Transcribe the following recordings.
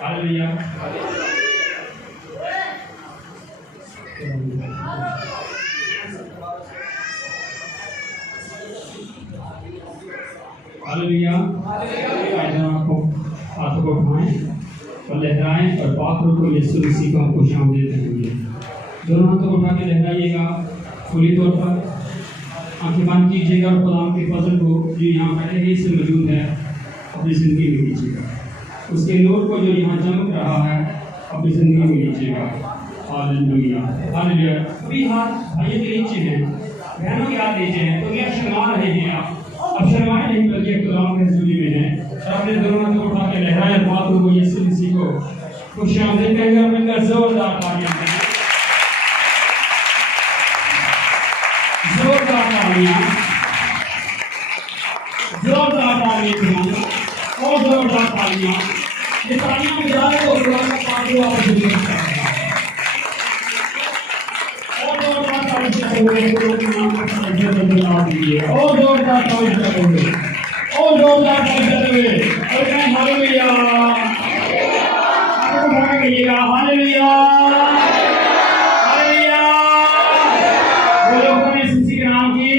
Hallelujah. Hallelujah. हाथों को उठाएं और लहराएं और पाक रूप को यीशु मसीह को हम खुशामदीद कहेंगे। दोनों हाथों को उठा के लहराइएगा खुली तौर पर, आंखें बंद कीजिएगा और खुदा के फजल को जो यहाँ पहले ही से मौजूद है अपनी जिंदगी में लीजिएगा। उसके नूर को जो यहाँ चमक रहा है अपनी जिंदगी में लीजिएगा। Hallelujah hallelujah. अभी हाथ भाइयों के नीचे हैं, बहनों के हाथ नीचे हैं, तो ये शर्मा रहे हैं आप, अब शर्माए नहीं बल्कि खुदाम के हजूरी में हैं। और अपने दोनों हाथों को उठा के लहराएं और पाक रूप को यीशु मसीह को खुशामदीद कहेंगे। और मिलकर जोरदार तालियां दें, जोरदार तालियां, जोरदार तालियां और जोरदार तालियां। ये तालियां में जा रहे हो खुदा का पाक रूप आपको मिल सकता है। और जोरदार तालियां करेंगे, और जोरदार तालियां करेंगे, और जोरदार तालियां करेंगे। और मैं हालेलुया कहिएगा, हालेलुया हालेलुया। बोलो खुदा यीशु मसीह के नाम की,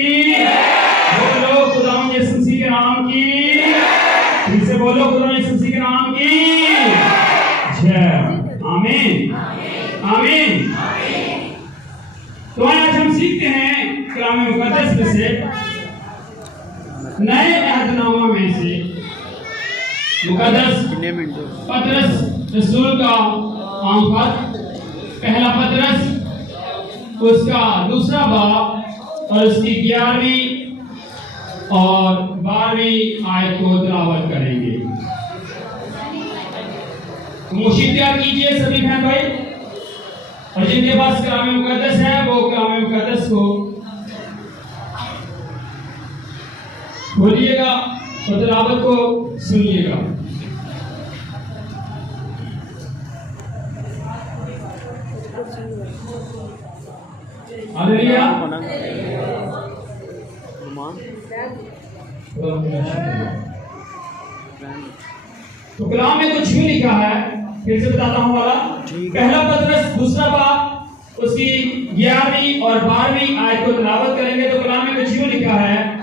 बोलो खुदा यीशु मसीह के नाम की, फिर से बोलो खुदा यीशु मसीह के नाम की जय। आमीन आमीन। तो आज हम सीखते हैं कलाम मुकद्दस में से, नए अहदनामा में से मुकद्दस पतरस रसूल का पत्र, पहला पतरस उसका दूसरा बाब और उसकी 11वीं और 12वीं आयत को तिलावत करेंगे। मुशीद तैयार कीजिए सभी बहन भाई, और जिनके पास कलाम मुकद्दस है वो कलाम मुकद्दस को खोलिएगा और तिलावत को सुनिएगा। हालेलुया। तो कलाम में कुछ भी लिखा है, फिर से बताता हूं वाला। पहला पतरस दूसरा बाब उसकी 11वीं और 12वीं आयत को तिलावत करेंगे। तो कलाम में कुछ भी लिखा है,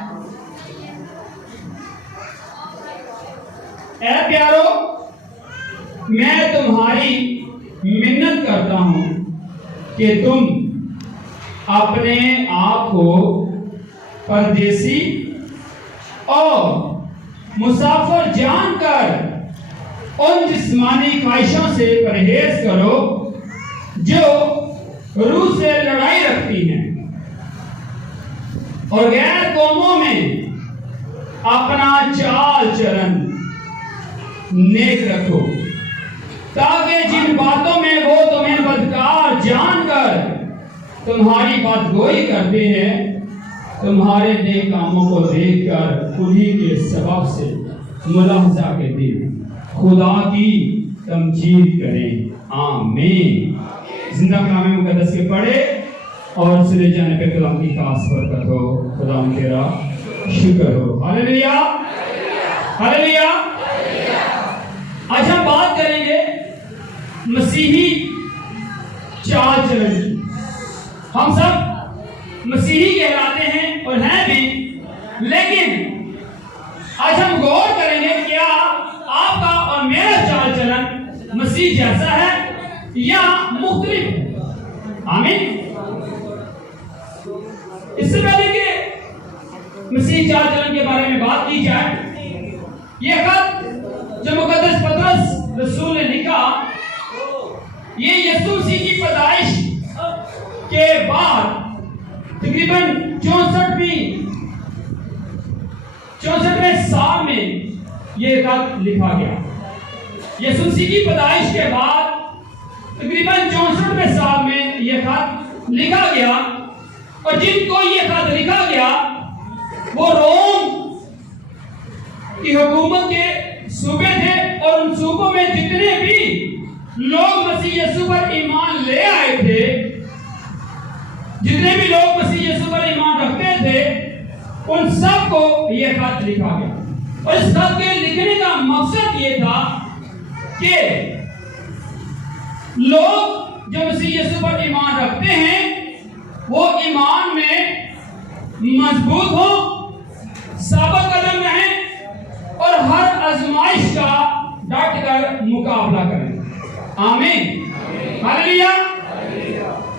ऐ प्यारो मैं तुम्हारी मिन्नत करता हूं कि तुम अपने आप को परदेसी और मुसाफिर जानकर उन जिस्मानी ख्वाहिशों से परहेज करो जो रूह से लड़ाई रखती हैं, और गैर कौमों में अपना चाल चलन नेक रखो, ताकि जिन बातों में वो तुम्हें बदकार जानकर तुम्हारी बातगोई करते हैं, तुम्हारे नेक कामों को देखकर उन्हीं के सबब से मुलाहजा के दिन खुदा की तमजीद करें। आमीन। जिंदा कलाम मुकद्दस के पढ़े और सुने जाने पे कलाम की खास बरकत हो। खुदा तेरा शुक्र हो। Hallelujah hallelujah. आज हम बात करेंगे मसीही चाल चलन की। हम सब मसीही कहलाते हैं और हैं भी, लेकिन आज हम गौर करेंगे क्या आपका और मेरा चाल चलन मसीह जैसा है या मुख्तलिफ है। आमीन। इससे पहले कि मसीह चाल चलन के बारे में बात की जाए, यह खत जो मुकद्दस पतरस रसूल ने लिखा, ये यीशु मसीह की पैदाइश के बाद तकरीबन 64वें साल में यह खत लिखा गया। यीशु मसीह की पैदाइश के बाद तकरीबन 64वें साल में यह खत लिखा गया, और जिनको यह खत लिखा गया वो रोम की हुकूमत के सूबे थे, और उन सूबों में जितने भी लोग मसीह यीशु पर ईमान ले आए थे, जितने भी लोग मसीह यीशु पर ईमान रखते थे, उन सबको यह खत लिखा गया। और इस खत के लिखने का मकसद ये था कि लोग जो मसीह यीशु पर ईमान रखते हैं वो ईमान में मजबूत हो, साबित कदम रहें और हर आजमाइश का डट कर मुकाबला करें। आमीन, हालेलुया।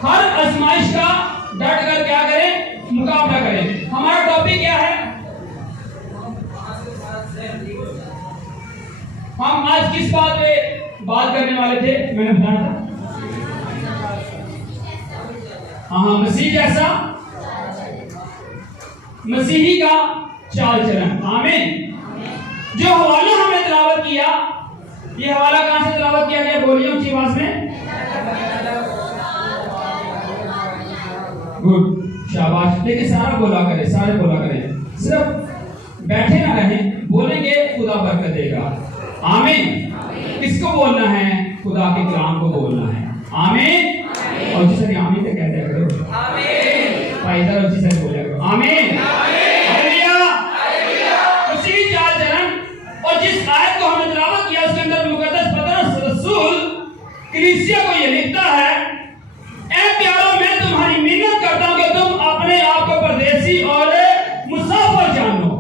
हर आजमाइश का डट कर क्या करें? मुकाबला करें। हमारा टॉपिक क्या है? हम आज किस बात पे बात करने वाले थे? मैंने बताया था हाँ, मसीह जैसा मसीही का चाल चलन। आमीन। जो हवाला हमने तिलावत किया, ये हवाला कहां से तिलावत किया गया? बोलिए ऊंची आवाज में। गुड, शाबाश। लेकिन सारा बोला करें, सारे बोला करें, सिर्फ बैठे ना रहें, बोलेंगे खुदा बरकत देगा। आमीन। किसको बोलना है? खुदा के कलाम को बोलना है। आमीन। और जिसे आमीन तो कहते करो, आमीन। फायदा और जिसे बोला करो, आमीन। हालेलुया। उसी चाल चलन और जिस आयत को हमने तिलावत किया उसके अंदर मुकद्दस पतरस रसूल कलीसिया को ये लिखता है, ऐ प्यारों, मैं तुम्हारी मिन्नत करता हूं कि तुम अपने आप को परदेसी और मुसाफिर जानो।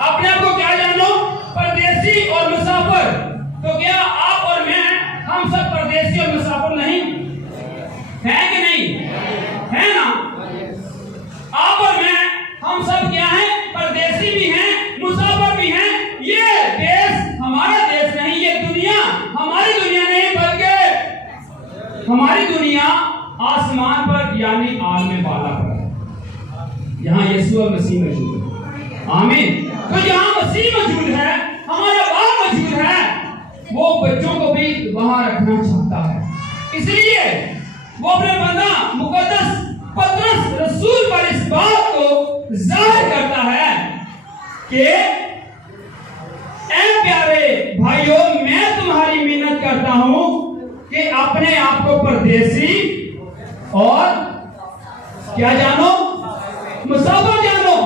अपने आप को क्या जानो? परदेसी और मुसाफिर। तो क्या आप और मैं, हम सब परदेसी और मुसाफिर नहीं है कि नहीं है ना? आप और मैं, हम सब क्या हैं? परदेसी भी हैं, मुसाफिर भी हैं। ये देश हमारा देश नहीं, ये दुनिया हमारी दुनिया नहीं, बल्कि हमारी दुनिया आसमान पर यानी आलम बाला पर, यहाँ यीशु और मसीह मौजूद है। आमीन। तो जहाँ मसीह मौजूद है, हमारा बाप मौजूद है, वो बच्चों को भी वहां रखना चाहता है। इसलिए वो अपने बंदा मुकद्दस पतरस रसूल पर इस बात को जाहिर करता है कि ऐ प्यारे भाइयों, मैं तुम्हारी मिन्नत करता हूं कि अपने आप को परदेसी और क्या जानो? मुसाफिर जानो।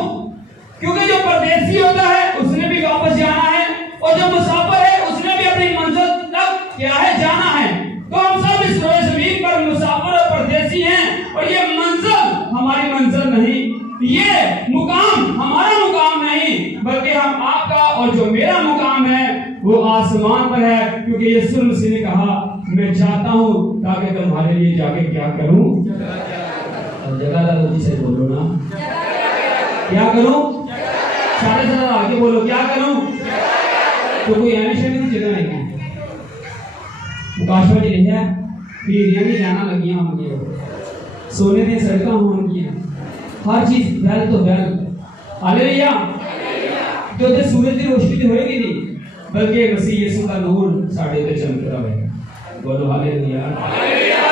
क्योंकि जो परदेसी होता है उसने भी वापस जाना है, और जो मुसाफिर है उसने भी अपनी मंजिल तक क्या है? जाना है। तो हम सब इस रोए जमीन पर मुसाफिर और परदेसी हैं, और ये मंजिल हमारी मंजिल नहीं, ये मुकाम हमारा मुकाम नहीं, बल्कि हम आपका और जो मेरा मुकाम है वो आसमान पर है। क्योंकि यीशु मसीह ने कहा, मैं चाहता हूं ताकि तुम्हारे लिए जाके क्या करूं? जगह दादी से बोलो ना, क्या करूं? सारे सारे आगे बोलो, क्या करूं? तो कोई एनिमेशन की जगह नहीं है। काशवा जी लिखा है पीरियां भी जाना लगियां होंगी, सोने दी सड़कां होंगी, हर चीज वैल तो वैल। हालेलुया। जो ते सूरज की रोशनी तो होएगी नहीं, बल्कि मसीह यीशु का नूर साडे ते चमकदा होएगा। बोलो हालेलुया। हालेलुया।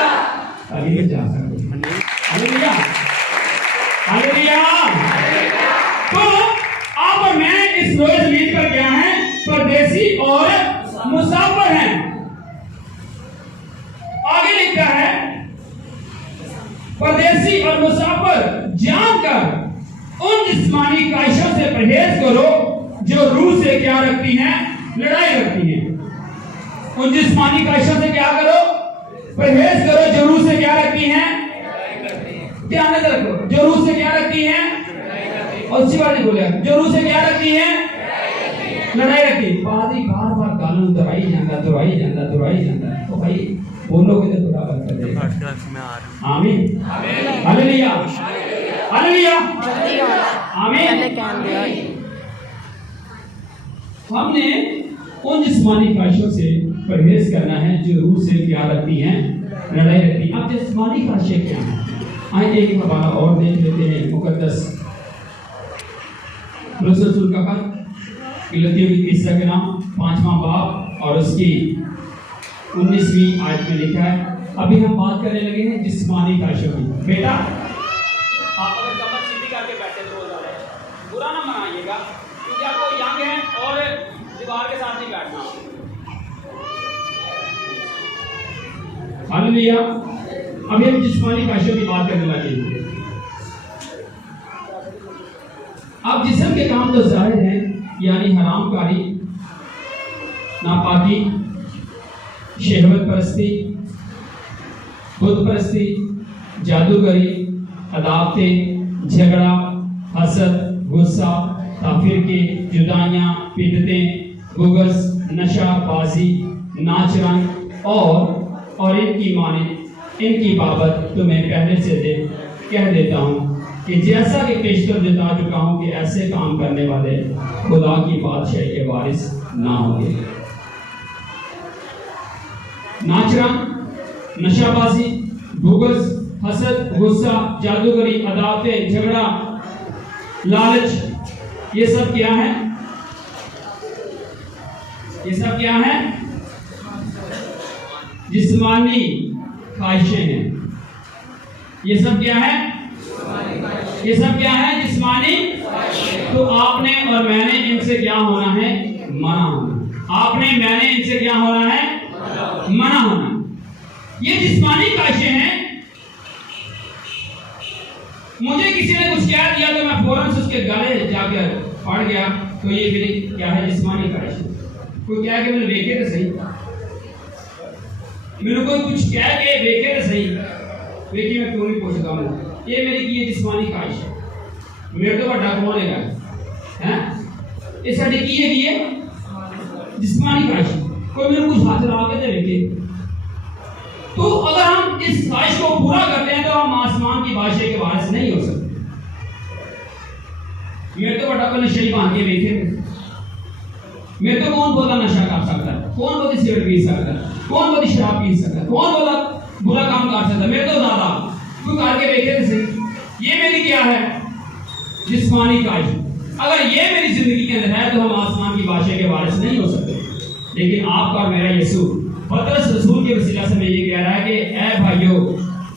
अभी भी जा सकते। हालेलुया। हालेलुया। तो आप और मैं इस रोए जमीन पर क्या हैं? परदेसी और मुसाफिर हैं। आगे लिखा है, परदेसी और मुसाफिर जानकर उन जिस्मानी ख्वाहिशों से परहेज करो जो रूह से क्या रखती हैं? लड़ाई रखती हैं। उन जिस्मानी ख्वाहिशों से क्या करो? परहेज करो जो रूह से क्या रखती हैं? ध्यान से रखो, जो रूह से क्या रखती हैं? और उसी बात बोले, जो रूह से क्या रखती हैं? लड़ाई रखती। पादरी बार बार गालों दोहराई जाता। तो भाई बोलोगे तो खुदा बरकत देगा। आमीन। हालेलुया। हालेलुया। आमीन। हमने उन जिस्मानी ख्वाहिशों से परहेज करना है जो रूह से क्या रखती हैं? लड़ाई रखती। अब जिस्मानी ख्वाहिशें क्या हैं? आइए एक हवाला और देख लेते हैं। मुकद्दस रसूल का खत गलतियों की किस्सा के नाम 5वां बाब और उसकी 19वीं आयत में लिखा है। अभी हम बात करने लगे हैं जिस्मानी ख्वाहिशों की। बेटा आप अगर कमर सीधी करके बैठे तो हो जा रहे हैं, बुरा ना मनाइएगा, क्योंकि आपको यंग है और दीवार के साथ नहीं बैठना। हालेलुया। अभी हम जिस्मानी ख्वाहिशों की बात करने लगे हैं। अब जिस्म के काम तो जाहिर हैं, यानी हरामकारी, नापाकी, शहवत परस्ती, बुत परस्ती, जादूगरी, अदावतें, झगड़ा, हसद, गुस्सा, ताफिरके, जुदाइयाँ, बिदअतें, बुग़्ज़, नशाबाजी, नाच रंग और इनकी इनकी बाबत तुम्हें पहले से कह देता हूँ कि जैसा कि पेशतर जता चुका हूँ कि ऐसे काम करने वाले खुदा की बादशाही के वारिस ना होंगे। नाच रंग, नशाबाजी, बुग़्ज़, हसद, गुस्सा, जादूगरी, अदावतें, झगड़ा, लालच, ये सब क्या है? ये सब क्या है? जिस्मानी ख्वाहिशें हैं। ये सब क्या है? ये सब क्या है? जिस्मानी। तो आपने और मैंने इनसे क्या होना है? मना होना। आपने मैंने इनसे क्या होना है? मना होना। ये जिस्मानी ख्वाहिशें हैं। मुझे किसी ने कुछ कह दिया तो मैं फौरन से उसके गले जाकर पड़ गया, तो ये मेरी क्या है? जिस्मानी ख्वाहिश। कोई क्या कि मैंने देखे तो सही, मेरे कोई कुछ कह के देखे तो सही, देखिए मैं क्यों नहीं पूछता हूँ, ये मेरी की जिस्मानी ख्वाहिश है। मेरे तो बड़ा कौन है? ये साड़ी की है जिस्मानी ख्वाहिश। कोई मेरे कुछ हाथ लगा के देखे, तो अगर हम इस ख्वाहिश को पूरा करते हैं तो हम आसमान की बादशाही के वारिस नहीं हो सकते। मेरे तो बड़ा को नशे बांध के देखे, मेरे तो कौन बोला नशा कर सकता है, कौन बोली सिगरेट पी सकता है, कौन बोली शराब पी सकता है, कौन बोला बुरा काम कर सकता है, मेरे तो ज्यादा कोई करके देखे तो सही। ये मेरी क्या है? जिस्मानी ख्वाहिश। अगर ये मेरी जिंदगी के अंदर है तो हम आसमान की बादशाही के वारिस नहीं हो सकते। लेकिन आपका और मेरा यीशु पतरस रसूल के वसीला से मैं ये कह रहा है कि ऐ भाइयों,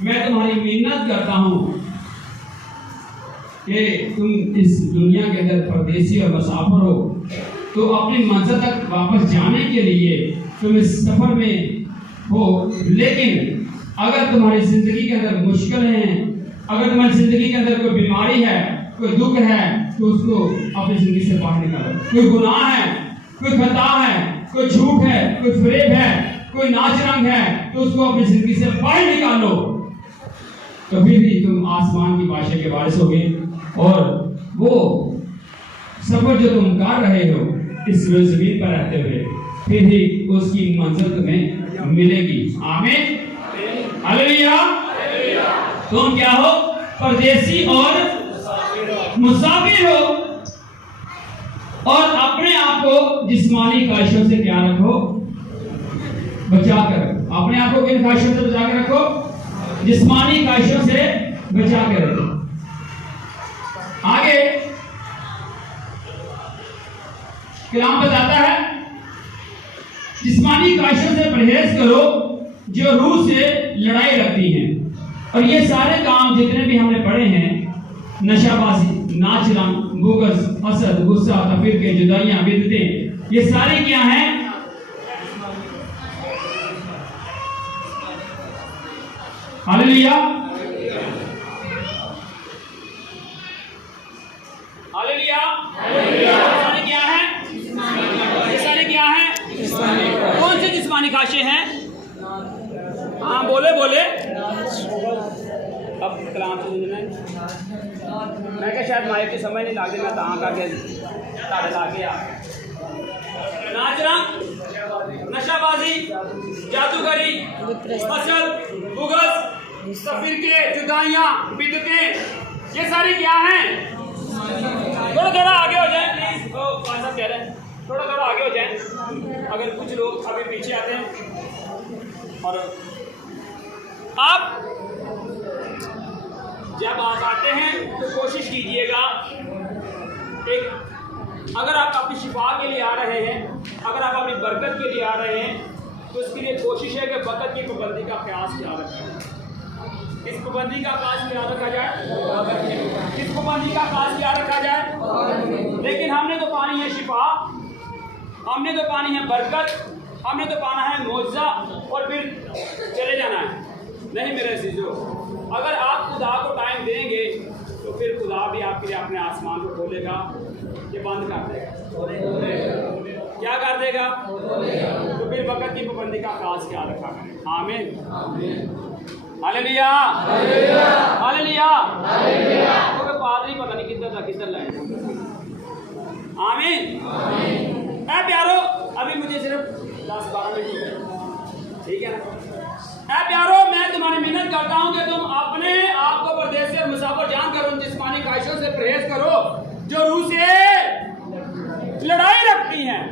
मैं तुम्हारी मिन्नत करता हूं कि तुम इस दुनिया के अंदर परदेसी और मुसाफिर हो, तो अपनी मंजिल तक वापस जाने के लिए तुम इस सफर में हो। लेकिन अगर तुम्हारी जिंदगी के अंदर मुश्किल हैं, अगर तुम्हारी जिंदगी के अंदर कोई बीमारी है, कोई दुख है, तो उसको अपनी जिंदगी से बाहर निकालो। कोई गुनाह है, कोई खता है, कोई झूठ है, कोई फरेब है, कोई नाच रंग है, तो उसको अपनी जिंदगी से बाहर निकालो, कभी भी तुम आसमान की बादशाही के वारिस होगे। और वो सफर जो तुम कर रहे हो इस ज़मीन पर रहते हुए, फिर ही उसकी मंजिल तुम्हें मिलेगी। आमीन, हालेलुया। तुम क्या हो? परदेसी और मुसाफिर हो। और अपने आप को जिस्मानी ख्वाहिशों से क्या रखो? बचा कर रखो। अपने आप को किन ख्वाहिशों से बचा कर रखो? जिस्मानी ख्वाहिशों से बचा कर रखो। आगे कलाम बताता है, जिस्मानी ख्वाहिशों से परहेज करो जो रूह से लड़ाई रखती हैं। और ये सारे काम जितने भी हमने पढ़े हैं, नशाबाजी, नाच रंग, बुग़्ज़, हसद, गुस्सा, तफरीके, जुदाइयां, बिदअतें, ये सारे क्या हैं? Hallelujah, hallelujah. ये सारे क्या हैं? ये सारे क्या हैं? कौन से जिस्मानी ख्वाहिशें हैं? हाँ बोले बोले। अब कलाम समझना है। मैं क्या शायद माइक की समझ नहीं लगती, मैं तां करके ताड़े ला के आ। नाच रंग, नशाबाजी, जादूगरी, हसद, बुग़्ज़, तफरीके, जुदाइयाँ, बिदअतें, ये सारी क्या हैं? थोड़ा आगे हो जाए प्लीज। ओ भाई साहब कह रहे हैं थोड़ा आगे हो जाए। अगर कुछ लोग अभी पीछे आते हैं। और आप जब आप आते हैं तो कोशिश कीजिएगा, एक अगर आप अपनी शिफा के लिए आ रहे हैं, अगर आप अपनी बरकत के लिए आ रहे हैं, तो इसके लिए कोशिश है कि वक़्त की पाबंदी का ख्याल ख्याल रखें। किस पाबंदी का खास ख्याल रखा जाए? किस पाबंदी का खास ख्याल रखा जाए? लेकिन हमने तो पानी है शिफा, हमने तो पानी है बरकत, हमने तो पाना है मौजज़ा, और फिर चले जाना है। नहीं मेरे अज़ीज़ों, अगर आप खुदा को टाइम देंगे तो फिर खुदा भी आपके लिए अपने आसमान को खोलेगा ये बंद कर देगा। क्या कर देगा? तो फिर वक्त की पाबंदी का खास ख्याल रखा करें। आमीन हालेलुया हालेलुया। तो पादरी पता नहीं किधर था किधर लाए। आमीन ऐ प्यारो, अभी मुझे सिर्फ 10-12 मिनट हो गए, ठीक है ना? ऐ प्यारो, मैं तुम्हारी मिन्नत करता हूँ कि तुम अपने आप को परदेसी और मुसाफिर जानकर उन जिस्मानी ख्वाहिशों से परहेज करो जो रूह से लड़ाई रखती हैं,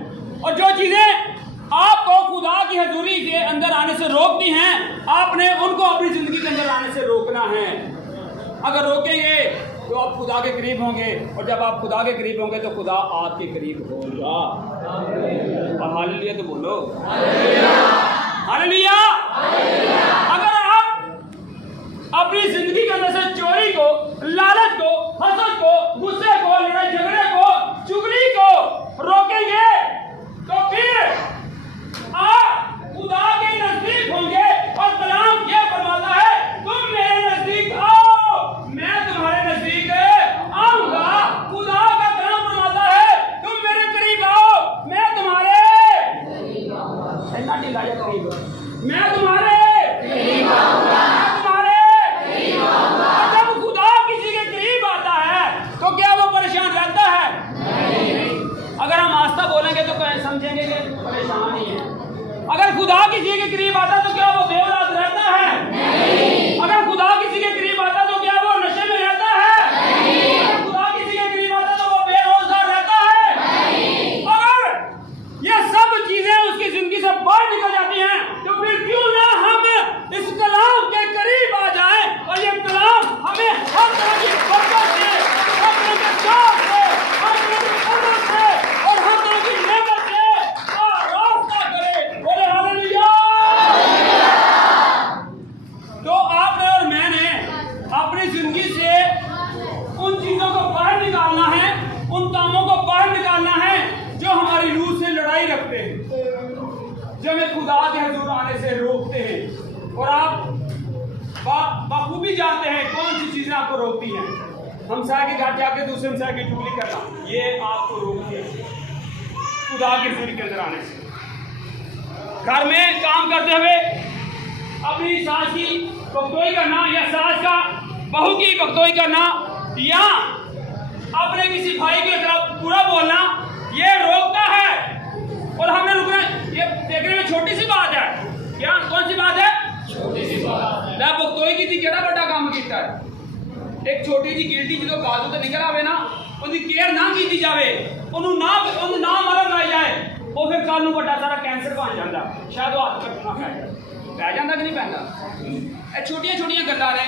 और जो चीजें आपको खुदा की हजूरी के अंदर आने से रोकती हैं, आपने उनको अपनी जिंदगी के अंदर आने से रोकना है। अगर रोकेंगे तो आप खुदा के करीब होंगे, और जब आप खुदा के करीब होंगे तो खुदा आपके करीब होगा। हालेलुया तो बोलो हालेलुया। अगर आप अपनी जिंदगी के अंदर से चोरी को, लालच को, हसद को, गुस्से को, लड़ाई झगड़े को, चुगली को रोकेंगे तो फिर आप खुदा के नजदीक होंगे। और कलाम ये फरमाता है, तुम मेरे नजदीक आओ मैं तुम्हारे नजदीक आऊंगा। खुदा का कलाम फरमाता है, तुम मेरे करीब आओ मैं तुम्हारे मैं तुम्हारे जब खुदा किसी के करीब आता है तो क्या वो परेशान रहता है? अगर हम आस्था बोलेंगे तो समझेंगे कि परेशान ही है। अगर खुदा किसी के करीब आता तो क्या वो बेऔलाद रहता है? अगर खुदा किसी के करीब आता तो क्या वो नशे में रहता है? अगर खुदा किसी के करीब आता तो वो बेरोजगार रहता है? अगर ये सब चीजें उसकी जिंदगी से बाहर निकल जाती हैं तो फिर क्यों ना हम इस कलाम के करीब आ जाएं, और ये कलाम हमें हर तरह की बरकत से, हर तरह के शौक से, हर तरह की मदद से और हर तरह की नेमत से रास्ता करे। बोले हालेलुया। तो आपने और मैंने अपनी जिंदगी से उन चीजों को बाहर निकालना है, उन कामों को बाहर निकालना है जो हमारी रूह से लड़ाई रखते हैं, जो हमें खुदा के हुजूर आने से रोकते हैं। और आप बखूबी जानते हैं कौन सी चीजें आपको रोकती हैं। हमसाय के घर जाके दूसरे हमसाय की चुगली करना, ये आपको रोकती है खुदा के हुजूर के अंदर आने से। घर में काम करते हुए अपनी सास की बख्तोई करना, या सास का बहू की बख्तोई करना, या अपने किसी भाई की तरफ बुरा बोलना, ये रोकता है। और हमें रुकना, ये देखने में छोटी सी बात है। क्या कौन सी बात है? छोटी सी बात। ला बख्तोई की थी केड़ा बड़ा काम कीता है। एक छोटी जी गिल्टी जो गाजों से निकल आवे ना, उनकी केयर ना की जावे, उन्होंने ना मरन लाई जाए, वो फिर कल नूं बड़ा सारा कैंसर बन जाता, शायद वो हाथ कटना पै जाता कि नहीं पैंदा। ये छोटिया छोटिया गल्लां ने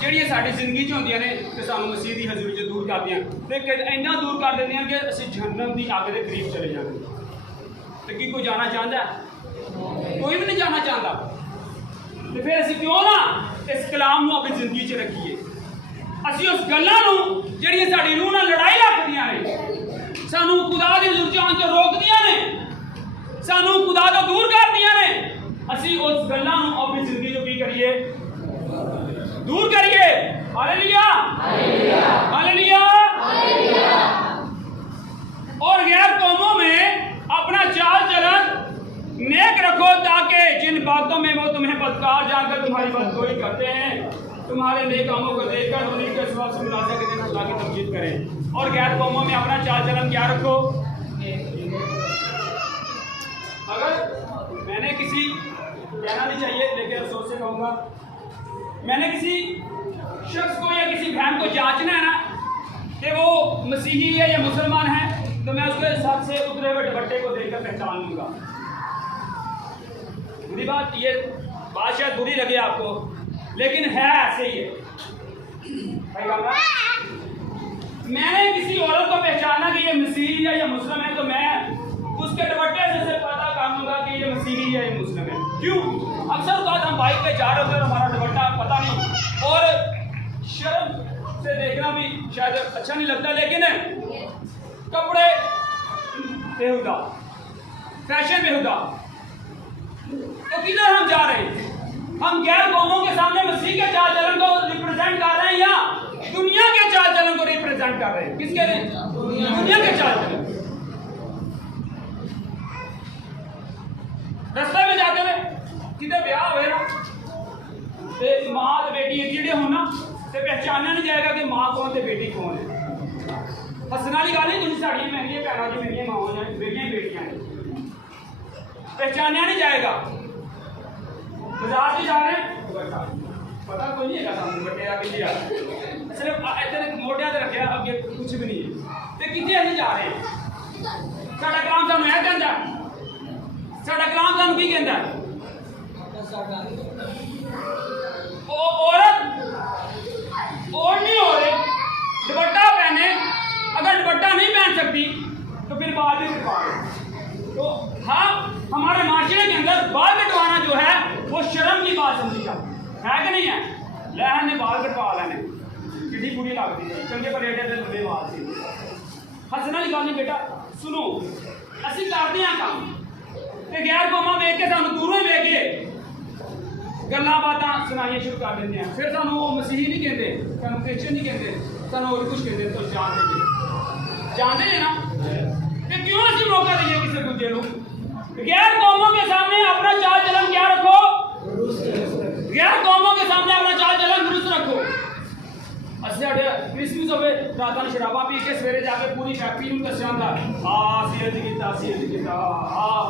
ਜਿਹੜੀਆਂ ਸਾਡੀ ਜ਼ਿੰਦਗੀ 'ਚ ਹੁੰਦੀਆਂ ਨੇ ਤੇ ਸਾਨੂੰ ਮਸੀਹ ਦੀ ਹਜ਼ੂਰੀ 'ਚ ਦੂਰ ਕਰਦੀਆਂ ਤੇ ਇੰਨਾ ਦੂਰ ਕਰ ਦਿੰਦੀਆਂ ਕਿ ਅਸੀਂ ਜਹੰਨਮ ਦੀ ਅੱਗ ਦੇ ਕਰੀਬ ਚਲੇ ਜਾਂਦੇ। ਤੇ ਕੀ ਕੋਈ ਜਾਣਾ ਚਾਹੁੰਦਾ? ਕੋਈ ਵੀ ਨਹੀਂ ਜਾਣਾ ਚਾਹੁੰਦਾ। ਤੇ ਫਿਰ ਅਸੀਂ ਕਿਉਂ ਨਾ ਇਸ ਕਲਾਮ ਨੂੰ ਆਪਣੀ ਜ਼ਿੰਦਗੀ 'ਚ ਰੱਖੀਏ। ਅਸੀਂ ਉਸ ਗੱਲਾਂ ਨੂੰ ਜਿਹੜੀਆਂ ਸਾਡੀ ਰੂਹ ਨਾਲ ਲੜਾਈ ਰੱਖਦੀਆਂ ਨੇ, ਸਾਨੂੰ ਖੁਦਾ ਦੀ ਹਜ਼ੂਰ 'ਚ ਆਉਣ ਤੋਂ ਰੋਕਦੀਆਂ ਨੇ, ਸਾਨੂੰ ਖੁਦਾ ਤੋਂ ਦੂਰ ਕਰਦੀਆਂ ਨੇ, ਅਸੀਂ ਉਸ ਗੱਲਾਂ ਨੂੰ ਆਪਣੀ ਜ਼ਿੰਦਗੀ 'ਚੋਂ ਕੀ ਕਰੀਏ? दूर करिए। Hallelujah hallelujah. और गैर कौमों में अपना चाल चलन नेक रखो ताकि जिन बातों में वो तुम्हें बदकार जानकर तुम्हारी बदगोई करते हैं, तुम्हारे नेक कामों को देखकर उन्हीं के स्वभाव से मुलाजा के दिन खुदा की तमजीद करें। और गैर कौमों में अपना चाल चलन क्या रखो? अगर मैंने किसी, कहना नहीं चाहिए लेकिन अफसोस से कहूँगा, मैंने किसी शख्स को या किसी बहन को जांचना है ना कि वो मसीही है या मुसलमान है, तो मैं उसके हिसाब से उतरे हुए दुपट्टे को देखकर पहचान लूंगा। बुरी बात, ये बात शायद बुरी लगे आपको, लेकिन है ऐसे ही है। मैंने किसी औरत को पहचाना कि ये मसीही है या मुस्लिम है, तो मैं उसके दुपट्टे से पता कर लूंगा कि ये मसीही है या मुस्लिम है। क्यों? अक्सर बात हम बाइक पे जा रहे होते हैं, हमारा दुपट्टा पता नहीं, और शर्म से देखना भी शायद अच्छा नहीं लगता, लेकिन कपड़े बेहुदा, फैशन बेहुदा, तो किधर हम जा रहे हैं? हम गैर कौमों के सामने मसीह के चाल चलन को रिप्रेजेंट कर रहे हैं, या दुनिया के चाल चलन को रिप्रेजेंट कर रहे हैं। किसके लिए? दुनिया के चाल चलन। रास्ते में जाते हुए किधर ब्याह हुए ना ते मां ते बेटी एक जेडे हो ना ते पहचानना नहीं जाएगा कि मां कौन ते बेटी कौन है। हसना वाली गल नहीं, तुम साड़ी मेरी भैन जी मेरी मां ने मेरी बेटियां ने पहचानना नहीं जाएगा। बाजार से जा रहे हैं पता कोई नहीं है बटे आ सिर्फ इधर मोटिया से रखे अगे कुछ भी नहीं है तो कितने अं जा रहे हैं। साडा कलाम सानू यह कहता है, साडा कलाम सानू की कहता है औरत ओढ़नी हो रही दुपट्टा पहने, अगर दुपट्टा नहीं पहन सकती तो फिर बाल भी कटवा रहे। तो हाँ हमारे माशरे के अंदर बाल कटवाना जो है वो शर्म की बात समझी जाती है कि नहीं है। लहन ने बाल कटवा लेने कितनी बुरी लगती है, चंगे पलेटे से लंबे बाल से। हसना की गल नहीं बेटा, सुनो असं करते हैं काम तो गैर कौमां वेख के सानू दूरों ही वेख के गल्लां बातां सुनाइयां शुरू कर देंगे हैं। फिर सानू वो मसीही नहीं कहते, सानू क्रिश्चियन नहीं कहते, सानू और कुछ कहते। तो जानते हैं ना कि क्यों असं मौका दीजिए किसी दूजे को। गैर कौमों के सामने अपना चाल चलन क्या रखो, गैर कौमों के सामने अपना चाल चलन दुरुस्त रखो। क्रिसमस हो रात में शराबा पी के सवेरे जाके पूरी फैक्ट्री में दस आता सीएज किया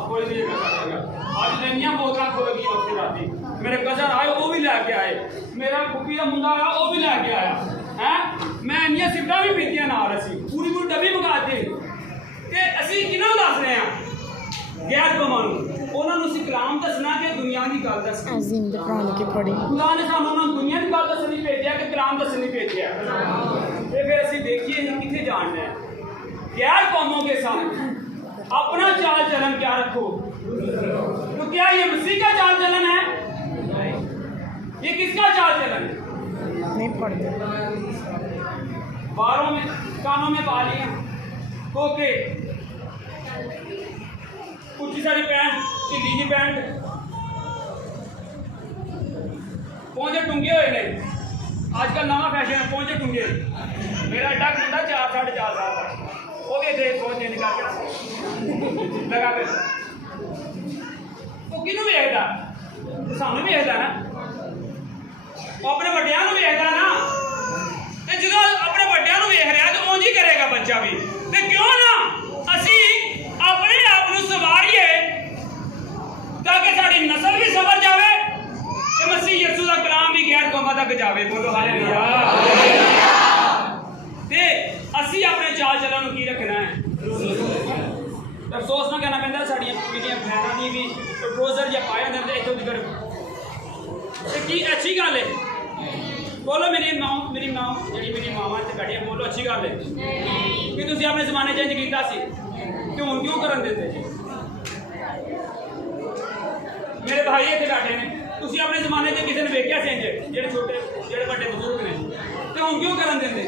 कोई नहीं कर सकेगा। अज इनिया बोतल खुल गई उस रात मेरे कजन आए वो भी लैके आए, मेरा फुफी का मुंडा आया वो भी लैके आया है। मैं इनिया सिगरेटां भी पीतियां नाल असी पूरी पूरी डब्बी मंगाते ते असी किन्हों दस रहे हैं गैर कौमां नूं। उन्होंने उसी कलाम दसना कि दुनिया की गल दसनी। खुदा ने सानू दुनिया की गल दसनी भेजा कि कलाम दसनी भेजा। फिर असी देखिए कितने जानना है। गैर कौमों के सामने अपना चाल चलन क्या रखो। तो क्या ये मसीह का चाल चलन है? ये किसका चाल चलन है? नहीं पढ़ते। बालों में कानों में बालियां, कोके, ऊंची साड़ी पैंट, ढीली जी पैंट, पौंचे टुंगे हुए ने। आजकल नवा फैशन है पौंचे टुंगे। मेरा एडा मुंडा 4 साढ़े 4 साल का वो भी इतने पौंचे निकाल के लगा के वो किनू वेखदा? सानू वेखदा ना, वो अपने वड्डियां नू वेखदा ना। ते जो अपने वड्डियां नू वेख रहा तो उंज ही करेगा बच्चा भी। ते क्यों ना असी अपने आप नू सवारिए ताकि साड़ी नस्ल भी सवर जावे ते मसीह यीशु दा कलाम भी गैर कौमां तक जावे। बोलो हालेलुया। ते असी अपने चाल चलन नू की रखना है। अफसोस ना कहना पैंदा साड़ियां मेरियां भैनां दी भी ट्रोजर या पाए होंदे इत्थों दिक्कर ते की अच्छी गल है। बोलो मेरी मां जी मेरी मावां ते बैठियां बोलो अच्छी गल है कि तुसीं अपने जमाने चेंज कीता सी ते हुण क्यों करन दिंदे जी। मेरे भाई इत्थे बैठे ने, तुसीं अपने जमाने च किसी ने वेख्या चेंज जेह्ड़े छोटे जेह्ड़े बड़े बुजुर्ग ने ते हुण क्यों करन दिंदे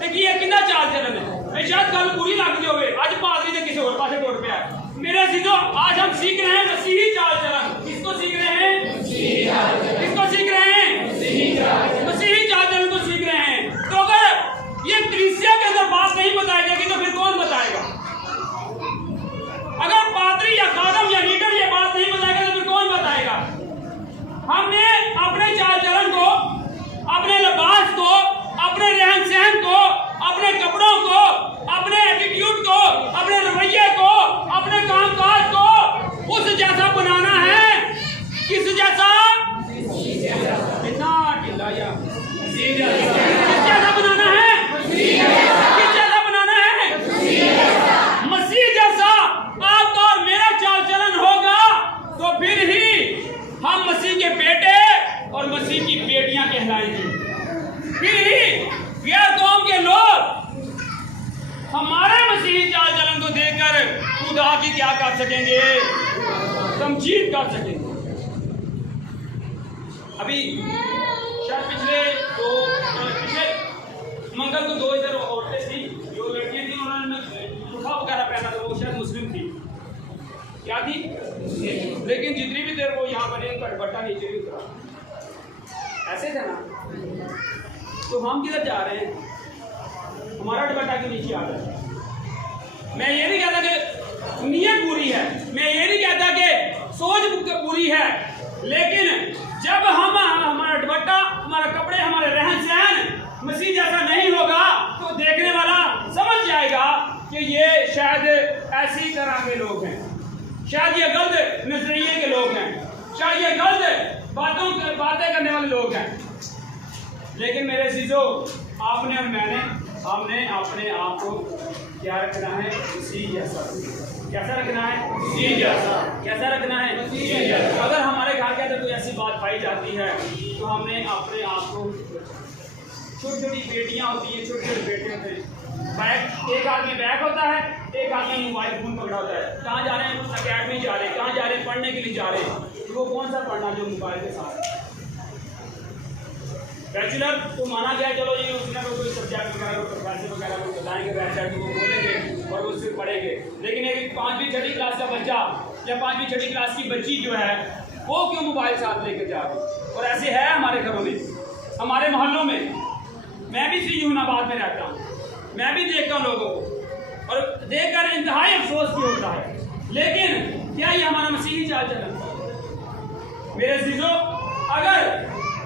ते की किंदा चाल चलन है। शायद गल बुरी लगती होवे, अज पादरी ने किसी और पासे टुर पिया। मेरे सीधो आज हम सीख रहे हैं मसीही चाल चलन। किसको सीख रहे हैं? किसको सीख रहे हैं? मसीही चाल चलन को सीख रहे हैं। तो अगर ये कलीसिया के अंदर बात नहीं बताई जाएगी तो फिर कौन बताएगा? अगर पादरी या खादम या लीडर ये बात नहीं बताएगा तो फिर कौन बताएगा? हमने अपने चाल चलन को, अपने लिबास को, अपने रहन सहन को, अपने कपड़ों को, अपने एटीट्यूड को, अपने रवैये को, अपने कामकाज को उस जैसा बनाना है। किस जैसा? इतना ढीला या किस जैसा बनाना है? किस जैसा बनाना है? मसीह जैसा आपका और मेरा चाल चलन होगा तो फिर ही हम मसीह के बेटे और मसीह की बेटियां कहलाएंगे। फिर ही गैर कौम के लोग हमारे मसीही चाल चलन को देखकर खुदा की क्या कर सकेंगे? तमजीद कर सकेंगे। अभी शायद पिछले मंगल को 2 इधर औरतें थी, जो लड़कियां थी, उन्होंने कुर्ता वगैरह पहना था। वो शायद मुस्लिम थी, क्या थी? लेकिन जितनी भी देर वो यहाँ बने उनका दुपट्टा नीचे भी उतरा। ऐसे थे ना तो हम किधर जा रहे हैं? हमारा दुपट्टा क्यों नीचे आ रहा है? मैं ये नहीं कहता कि नीयत बुरी है, मैं ये नहीं कहता कि सोच बुरी है, लेकिन जब हम हमारा दुपट्टा, हमारा कपड़े, हमारे रहन सहन मसीह जैसा नहीं होगा तो देखने वाला समझ जाएगा कि ये शायद ऐसी तरह के लोग हैं, शायद ये गलत नजरिए के लोग हैं, शायद ये गलत बातें करने वाले लोग हैं। लेकिन मेरे अजीजों, आपने और मैंने, हमने अपने आप को क्या रखना है? मसीह जैसा। कैसा रखना है? मसीह जैसा। कैसा रखना है? मसीह जैसा। अगर हमारे घर के अंदर कोई ऐसी बात पाई जाती है तो हमने अपने आप को, छोटी छोटी बेटियां होती हैं, छोटे छोटे बेटे होते हैं, बैग, एक हाथ में बैग होता है, एक हाथ में मोबाइल फोन पकड़ा होता है। कहाँ जा रहे हैं? अकेडमी जा रहे हैं। कहाँ जा रहे हैं? पढ़ने के लिए जा रहे हैं। तो वो कौन सा पढ़ना जो मोबाइल के साथ? बैचलर तो माना गया, चलो ये उसने कोई सब्जेक्ट वगैरह को प्रोफेसर वगैरह को बताएंगे, बैचलर तो वो बोलेंगे और वो उससे पढ़ेंगे। लेकिन एक 5वीं 6वीं क्लास का बच्चा या 5वीं 6वीं क्लास की बच्ची जो है वो क्यों मोबाइल साथ लेकर जा रही है? और ऐसे है हमारे घरों में, हमारे मोहल्लों में। मैं भी सियूनाबाद में रहता हूँ, मैं भी देखता हूँ लोगों को, और देखकर इंतहाई अफसोस भी होता है। लेकिन क्या ये हमारा मसीही चाल चलन? मेरे अजीजों, अगर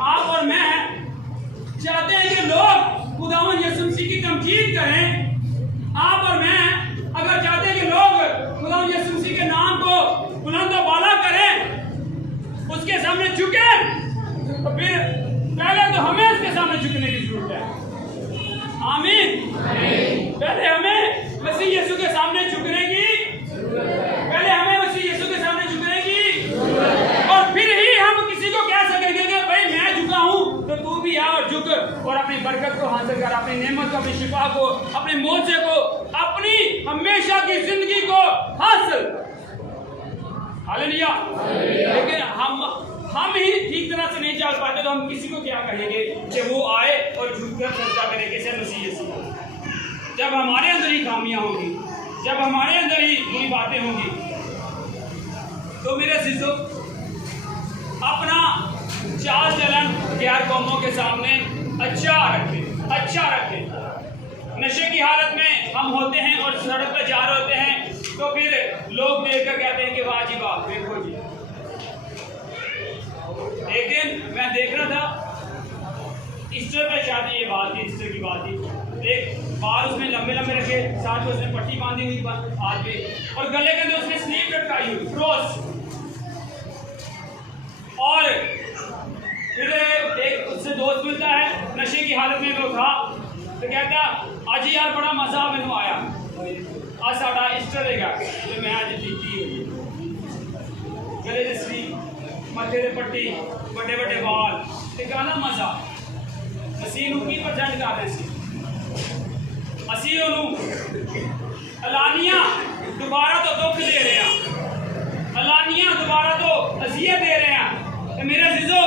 आप और मैं चाहते हैं कि लोग खुदावंद यीशु मसीह की तमजीद करें, आप और मैं अगर चाहते हैं कि लोग खुदावंद यीशु मसीह के नाम को बुलंद और बाला करें, उसके सामने झुके, तो फिर पहले तो हमें उसके सामने झुकने की जरूरत है। आमीन। पहले हमें मसीह यीशु के सामने झुकने की, पहले हमें मसीह यीशु के सामने झुकने की, और फिर ही हम किसी को कह सकेंगे कि भाई मैं झुका हूं तो तू भी आ और झुक, और अपनी बरकत को हासिल कर, अपनी नेमत को, अपनी शिफा को, अपने मोजे को, अपनी हमेशा की जिंदगी को हासिल। हालेलुया। लेकिन हम ही ठीक तरह से नहीं चल पाते तो हम किसी को क्या कहेंगे कि वो आए और झुककर सजदा करे कैसे मसीह यीशु। जब हमारे अंदर ही खामियां होंगी, जब हमारे अंदर ही बुरी बातें होंगी, तो मेरे अजीजों, अपना चाल चलन गैर कौमों के सामने अच्छा रखें, अच्छा रखें। नशे की हालत में हम होते हैं और सड़क पर जा रहे होते हैं तो फिर लोग देखकर कहते हैं कि वाह जी वाह, देखो जी। एक दिन मैं देख रहा था, ईस्टर पे शायद ये बात थी, ईस्टर की बात थी, एक बाल उसने लंबे लंबे रखे, साथ में उसने पट्टी बांधी हुई हाथ पे, और गले के अंदर उसने स्लीव लटकाई हुई, क्रॉस। और फिर एक उससे दोस्त मिलता है, नशे की हालत में वो था, तो कहता आज यार बड़ा मजा मैनू आया, आज साडा ईस्टर है, तो मैं आज जीती हुई, गले से स्लीव, मथे से पट्टी, बड़े बड़े बाल, ते कहना मजा। मसीह नूं की प्रजेंट कर रहे सी, असीं उहनूं एलानिया दोबारा तो दुख दे रहे हैं, एलानिया दोबारा तो अज़ियत दे रहे हैं। तो मेरे अजीजों,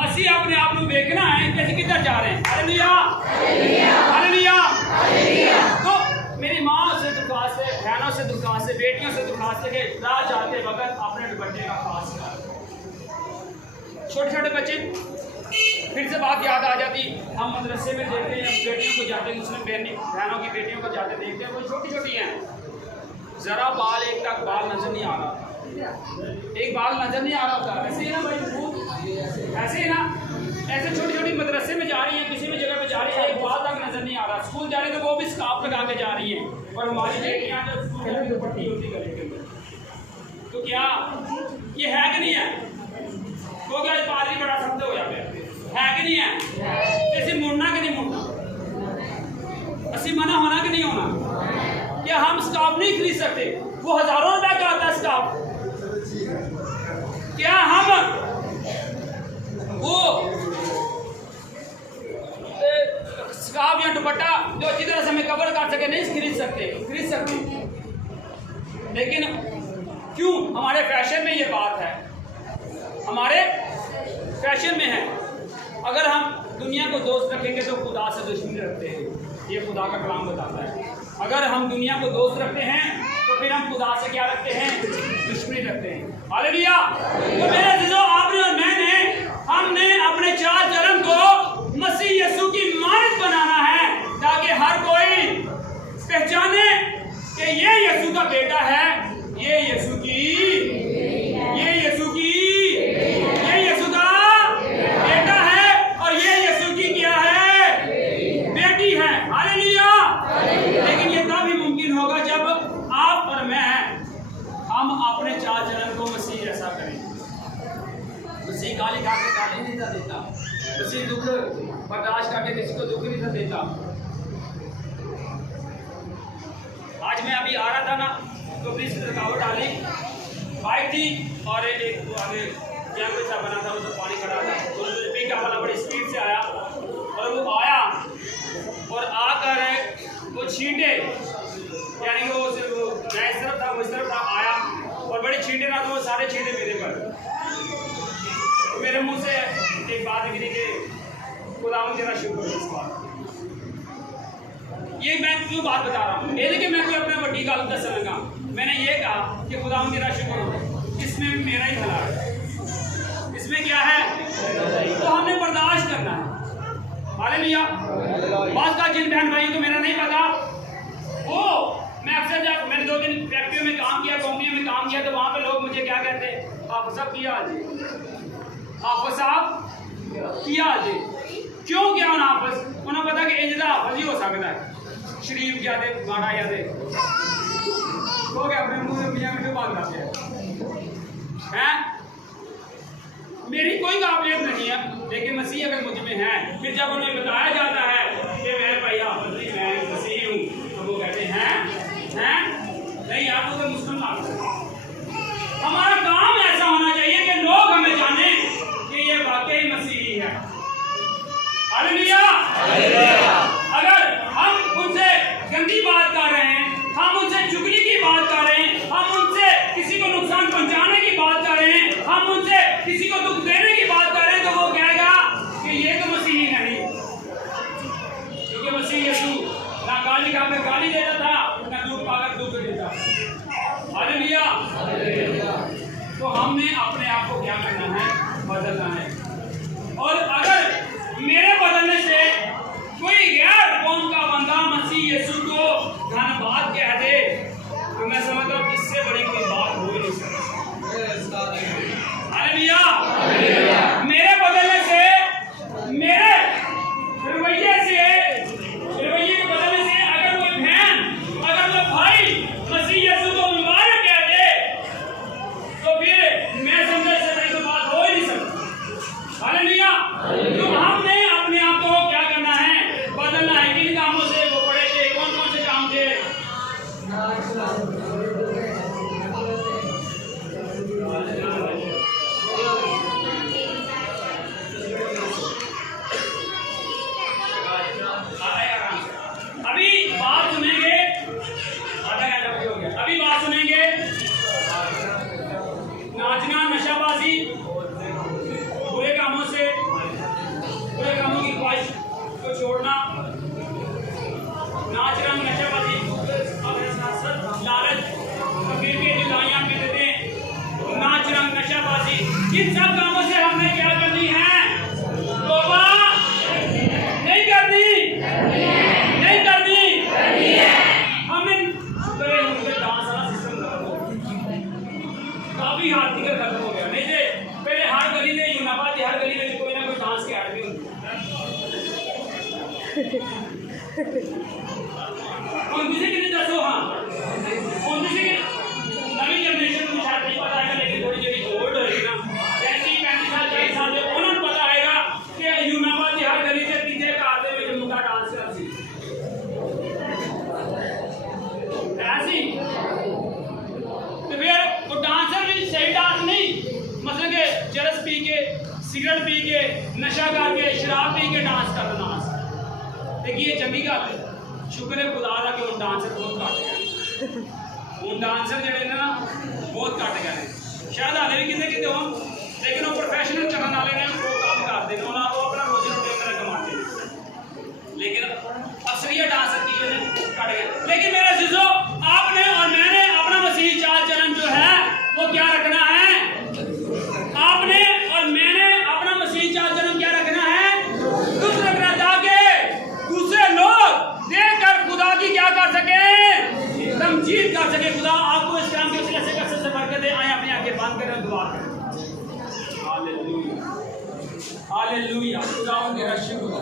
असीं अपने आप को देखना है कि असीं किधर जा रहे हैं। Hallelujah, hallelujah, hallelujah. तो मेरी माँ से दुर्खास्त है, बहनों से दुर्खास्त है, बेटियों से दुर्खास्त है कि राह जाते वक्त अपने दुपट्टे का खास ख्याल। छोटे छोटे बच्चे, फिर से बात याद आ जाती, हम मदरसे में देखते हैं बेटियों को जाते, मुस्लिम बहनों की बेटियों को जाते देखते हैं, वो छोटी छोटी हैं, जरा बाल एक तक बाल नजर नहीं आ रहा, एक बाल नजर नहीं आ रहा होता, ऐसे ही ना भाई, ऐसे ही ना, ऐसे छोटी छोटी मदरसे में जा रही हैं, किसी भी जगह पे जा रही है, एक बाल तक नजर नहीं आ रहा, स्कूल जा रही है तो वो भी स्कार्फ लगा के जा रही हैं, और हमारी बेटियां जो स्कूल में दुपट्टी होती गले के अंदर, तो क्या ये है कि नहीं है? वो क्या पादरी बड़ा शब्द हो जाते है कि नहीं है? ऐसे मुड़ना कि नहीं मुड़ना, ऐसी मना होना कि नहीं होना? क्या हम स्कार्फ नहीं खरीद सकते? वो हजारों रुपए का आता है स्कार्फ। क्या हम वो स्कार्फ या दुपट्टा जो अच्छी तरह से हमें कवर कर सके नहीं खरीद सकते? खरीद सकते। लेकिन क्यों हमारे फैशन में ये बात है, हमारे फैशन में है। अगर हम दुनिया को दोस्त रखेंगे तो खुदा से दुश्मनी रखते हैं, ये खुदा का कलाम बताता है। अगर हम दुनिया को दोस्त रखते हैं तो फिर हम खुदा से क्या रखते हैं? दुश्मनी रखते हैं। हालेलुया। तो मेरे अजीजों, आपने और मैंने, हमने अपने चाल चलन को मसीह यीशु की पहचाने कि ये यीशु का बेटा है, ये यीशु का बेटा है और ये यीशु की क्या है, बेटी है। हालेलुया। लेकिन ये तभी मुमकिन होगा जब आप और मैं हम अपने चाल चलन को मसीह जैसा करें। मसीह गाली खा के गाली नहीं था देता, मसीह दुख बर्दाश्त करके किसी को दुख नहीं था देता। आज मैं अभी आ रहा था ना, तो प्लीज रुकावट आ गई, बाइक थी और एक आगे कैमरे सा बना था, तो पानी खड़ा था, तो पिकअप वाला बड़ी स्पीड से आया और वो आया और आकर वो छींटे, यानी कि वो सिर्फ मैं इस तरफ था, वो इस तरफ था, आया और बड़े छींटे ना, तो वो सारे छींटे मेरे पर। मेरे मुंह से एक बात निकली कि खुदावंद तेरा शुक्र है। इस बात ये मैं क्यों बात बता रहा हूँ, ये देखिए मैं कोई अपने वड्डी गल दस लगा, मैंने ये कहा कि खुदावंद तेरा शुक्र हो, इसमें भी मेरा ही भला है, इसमें क्या है, तो हमने बर्दाश्त करना है। हालेलुया। बात का जिन बहन भाइयों को मेरा नहीं पता, वो मैं अक्सर जब मैंने 2 दिन फैक्ट्रियों में काम किया, कंपनियों में काम किया, तो वहाँ पे लोग मुझे क्या कहते हैं, आप सब किया आज, आप साहब किया आज, क्यों क्या होना आपस, उन्हें पता कि इजदा हाफज ही हो सकता है, शरीफ क्या दे गाना या दे, तो क्या अपने मुंह में मियां में बात करते हैं। मेरी कोई काबिलियत नहीं है, लेकिन मसीह अगर मुझ में है, फिर जब उन्हें बताया जाता है कि मेरे भाई हाफज नहीं, मैं मसीह हूँ, तो वो कहते हैं नहीं आप तो मुस्लिम लागू। हमारा काम ऐसा होना चाहिए कि लोग हमें जाने कि ये वाकई मसीही है। हालेलुया। अगर हम उनसे गंदी बात कर रहे हैं, हम उनसे चुगली की बात कर रहे हैं, हम उनसे किसी को नुकसान पहुंचाने की बात कर रहे हैं, हम उनसे किसी को दुख देने की बात कर रहे हैं, तो वो कहेगा कि ये तो मसीही नहीं, क्योंकि मसीह यीशु ना गाली खा कर गाली देता था, ना दुख पाकर दुख देता। हालेलुया। तो हमने अपने आप को क्या करना है, बदलना है। और अगर मेरे बदलने से कोई गैर कौम का बंदा मसीह यीशु को धन्यवाद कह दे, तो मैं समझता हूँ इससे बड़ी कोई बात हो ही नहीं सकती। हालेलुया। मेरे बदलने से, मेरे रवैये के बदलने से अगर कोई बहन, अगर कोई भाई मसीह यीशु को मुबारक कह दे, तो फिर मैं समझता इससे बड़ी कोई बात हो ही नहीं सकती। हालेलुया। तो हमने अपने आप को क्या करना है, बदलना है। किन कामों से वो पड़े थे, कौन कौन से काम थे, अभी बात सुनेंगे, आधा घंटा हो गया, अभी बात सुनेंगे नाचना, नशाबाजी, बुरे कामों से, बुरे कामों की ख्वाहिश को छोड़ना, नाच रंग नशाबाजी, लालच, फकीर के जुदाइयां भी देते, नाच रंग नशाबाजी, इन सब कामों से हमने क्या करनी है, तौबा नहीं करनी, नहीं करनी। हमने उनके डांस वाला सिस्टम काफी हाथ निकल खत्म हो गया, नहीं थे पहले हर गली में यूनाबाद, हर गली में कोई ना कोई डांस के आदमी होते, दसो हाँ नवी जनरेशन को शायद नहीं पता है, लेकिन थोड़ी जगह ओल्ड होगी ना, 35 साल 40 साल से उन्हें पता है कि यूनाबाद की हर गली से पीछे काटे में जम्मू का डांस करती ऐसी, तो फिर वो डांसर भी सही डांस नहीं, मतलब के चरस पी के, सिगरेट पी के, नशा करके, शराब पी के डांस करना, देखिए चंगी गल है, शुक्र है खुदा का कि डांसर बहुत घट गए, हूँ डांसर जड़े ना बहुत घट गए, शायद हाले भी कितने कितने हो, लेकिन वो प्रोफेशनल करने वाले ने वो काम करते हैं, उन्होंने वो अपना रोजी रोटी अपना कमाते हैं, लेकिन अक्सरियत डांसर की वजह घट गए। लेकिन मेरे अजीजों, आपने और मैंने अपना मसीही चाल चलन जो है वो क्या रखना है, आपने और मैंने अपना मसीही चाल चलन क्या रखना है, दुष्ट रखना, ताकि दूसरे लोग देखकर खुदा की क्या कर सके, दुआ करें। हालेलुया, हालेलुया, खुदावंद तेरा शुक्र।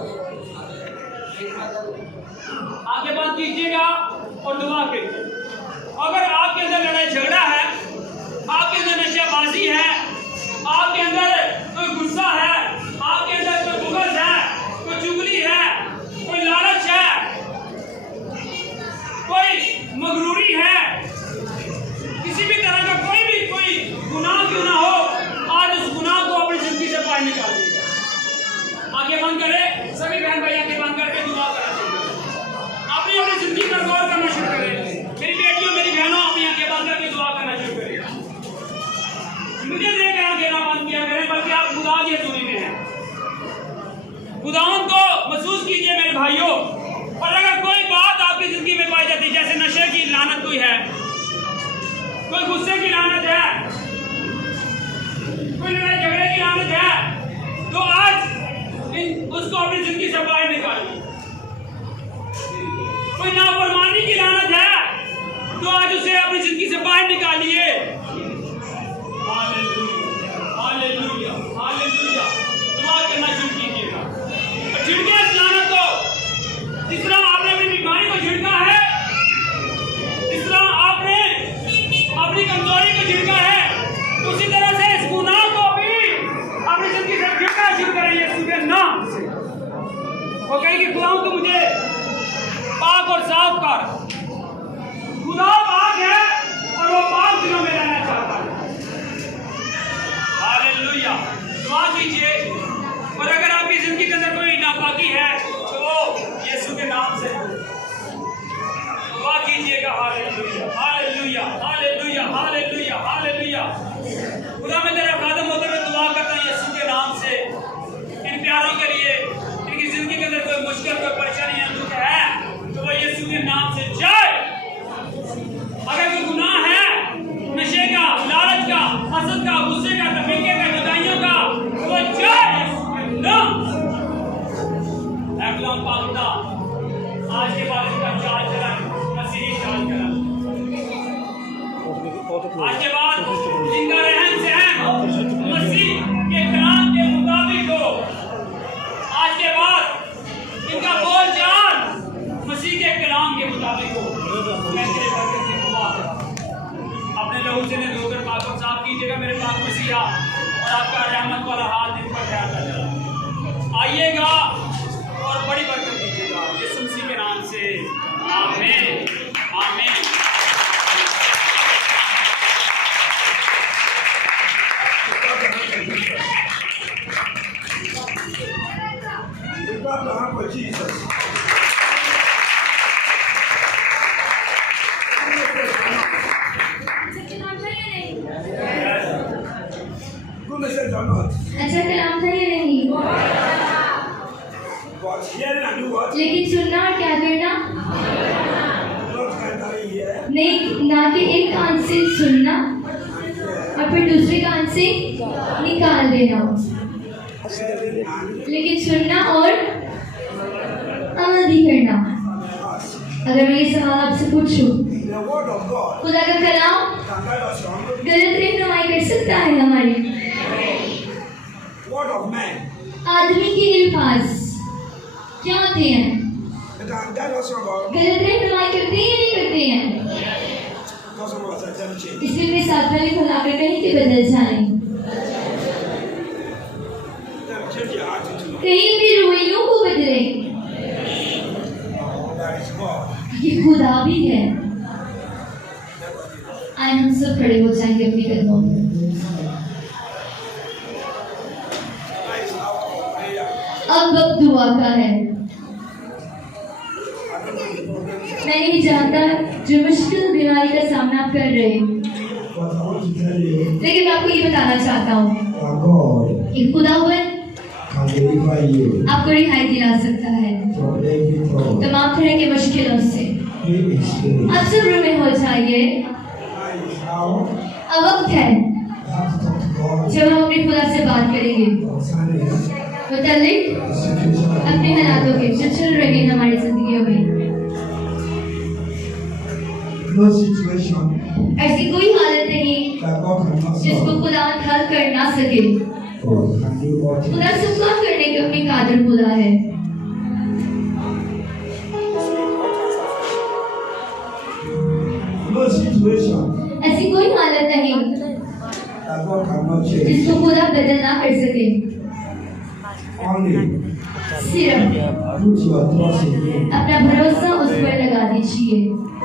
आंखें बंद कीजिएगा और दुआ कीजिए। अगर आपके अंदर लड़ाई झगड़ा है, आपके अंदर नशेबाजी है, आपके अंदर कोई गुस्सा है, आपके अंदर कोई बुग़्ज़ है, कोई चुगली है, कोई लालच है, कोई मगरूरी है, किसी भी तरह का कोई गुनाह क्यों ना हो, आज उस गुनाह को अपनी जिंदगी से बाहर निकालिएगा। आंखें बंद करें, सभी बहन भाई आंखें बंद करके दुआ करना चाहिए। अपनी अपनी जिंदगी पर गौर करना शुरू करें। मेरी बेटियों, मेरी बहनों, अपनी आंखें बंद करके दुआ करना शुरू करें। मुझे देख आंखें ना बंद किया करें, बल्कि आप खुदा की हज़ूरी में हैं। खुदावंद को महसूस कीजिए मेरे भाइयों। और अगर कोई बात आपकी जिंदगी में पाई जाती है, जैसे नशे की लानत कोई है, कोई गुस्से की लानत है, कोई लड़ाई झगड़े की लानत है, तो आज उसको अपनी जिंदगी से बाहर निकालिए। कोई नाफरमानी की लानत है, तो आज उसे अपनी जिंदगी से बाहर निकालिए। हालेलुया, हालेलुया, दुआ करना शुरू कीजिएगा और छिड़के इस लानत को। जिस तरह आपने अपनी बीमारी को छिड़का है, जिस तरह आपने अपनी कमजोरी को छिड़का है, उसी तरह से इस गुनाह को भी अपनी जिंदगी से छिड़कना शुरू करें यीशु के नाम से। वो कहेगी खुदा तो मुझे पाक और साफ कर। खुदा पाक है और वो पाक दिनों में रहना चाहता है। हालेलुया, दुआ कीजिए। और अगर आपकी जिंदगी के अंदर कोई नापाकी है, तो वो यीशु के नाम से दुआ कीजिएगा। Hallelujah, hallelujah, hallelujah, hallelujah, hallelujah. खुदा मैं तेरा खादम होकर मैं दुआ करता हूँ यीशु के नाम से, इन प्यारों के लिए, इनकी जिंदगी के अंदर कोई मुश्किल, कोई परेशानी है, दुख है, तो वो यीशु के नाम से जाए। अगर कोई गुनाह है, नशे का, लालच का, हसद का, गुस्से का, तफरीके का, जुदाइयों का, तो वो जाए यीशु के नाम से। ऐ गुलाम पाक, आज के बाद इसका चाल चलन, मसीही चाल चलन, आज के बाद इनका रहन सहन मसीह के कलाम के मुताबिक हो। आज के बाद इनका बोल चाल मसीह के कलाम के मुताबिक हो। मैं तेरे बरकत की दुआ करता हूं। अपने लहू से ने धोकर पाक को साफ कीजिएगा मेरे पाक मसीहा, और आपका रहमत वाला हाथ इन पर ठहरता चला आइएगा और बड़ी बरकत दीजिएगा यीशु मसीह के नाम से। आमीन, आमीन। Jesus. Good message or not? अच्छा कलाम था या नहीं? But hearing and do what? लेकिन सुनना और क्या करना? Not entering here. नहीं, ना कि एक कान से सुनना और फिर दूसरे कान से निकाल देना, Hearing and लेकिन सुनना और अमल भी करना। अगर मैं ये सवाल आपसे पूछूं, the word of God खुदा का कलाम can guide us from गलत रहनुमाई कर सकता है हमारी? word of man. आदमी के अल्फाज क्या होते हैं? It can guide us from God. गलत रहनुमाई करते हैं या नहीं करते हैं? Because of our certain change. इसलिए मैं साथ वाले खुदा के कहीं के बदल जाए, Then change your attitude. कहीं भी रवैयों को बदले। That is God. ये खुदा भी है। आए हम सब खड़े हो जाएंगे अपनी कदमों में। That is our prayer. अब वक्त दुआ का है। I don't know the problem. मैं नहीं जानता जो मुश्किल बीमारी का सामना आप कर रहे हैं, But I want to tell you लेकिन मैं आपको ये बताना चाहता हूँ that God कि खुदावन can deliver you आपको रिहाई दिला सकता है from every trouble. तमाम तरह के मुश्किलों से। He is spirit. आप सब्र में हो जाइए। That is how अब वक्त है You have to talk to God जब हम अपने खुदा से बात करेंगे concerning मुतालिक the situation of अपने हालातों के जो चल रहे हैं हमारी जिंदगियों में। no situation ऐसी कोई हालत नहीं that God cannot जिसे जिसको खुदा हल कर ना सके। God can do all things. खुदा सब काम करने के अपने कादिर खुदा है। No situation ऐसी कोई हालत नहीं that God cannot change. जिसको खुदा बदल ना कर सके। Only सिर्फ put your trust in Him. अपना भरोसा उस पर लगा दीजिए।